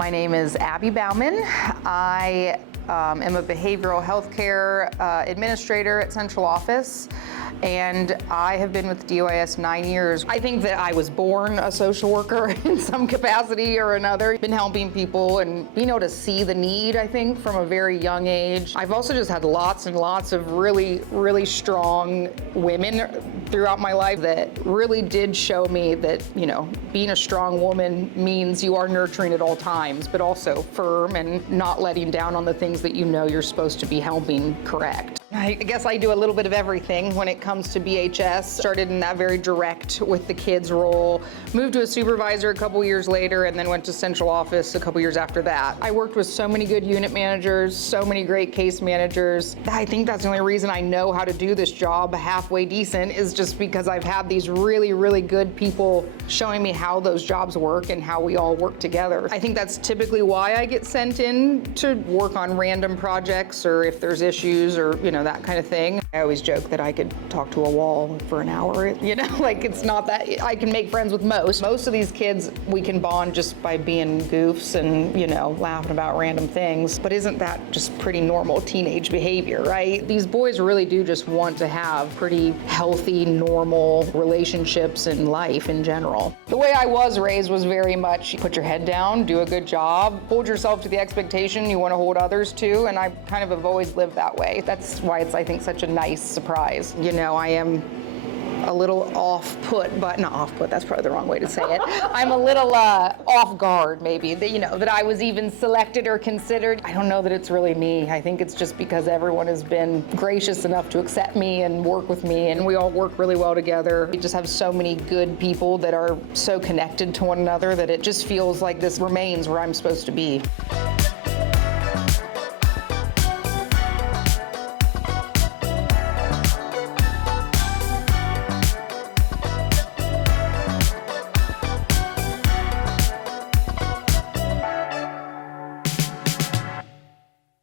My name is Abby Baumann. I am a behavioral health care administrator at Central Office, and I have been with DOIS 9 years. I think that I was born a social worker in some capacity or another. Been helping people and being able to see the need, I think, from a very young age. I've also just had lots and lots of really, really strong women throughout my life that really did show me that, you know, being a strong woman means you are nurturing at all times, but also firm and not letting down on the things that you know you're supposed to be helping correct. I guess I do a little bit of everything when it comes to BHS. Started in that very direct with the kids role, moved to a supervisor a couple years later, and then went to Central Office a couple years after that. I worked with so many good unit managers, so many great case managers. I think that's the only reason I know how to do this job halfway decent, is just because I've had these really, really good people showing me how those jobs work and how we all work together. I think that's typically why I get sent in to work on random projects, or if there's issues, or that kind of thing. I always joke that I could talk to a wall for an hour, like it's not that, I can make friends with most. Most of these kids, we can bond just by being goofs and, laughing about random things. But isn't that just pretty normal teenage behavior, right? These boys really do just want to have pretty healthy, normal relationships in life in general. The way I was raised was very much put your head down, do a good job, hold yourself to the expectation you want to hold others to, and I kind of have always lived that way. That's why it's, I think, such a nice surprise. I am a little not off-put, that's probably the wrong way to say it. I'm a little off guard, maybe, that I was even selected or considered. I don't know that it's really me. I think it's just because everyone has been gracious enough to accept me and work with me, and we all work really well together. We just have so many good people that are so connected to one another that it just feels like this remains where I'm supposed to be.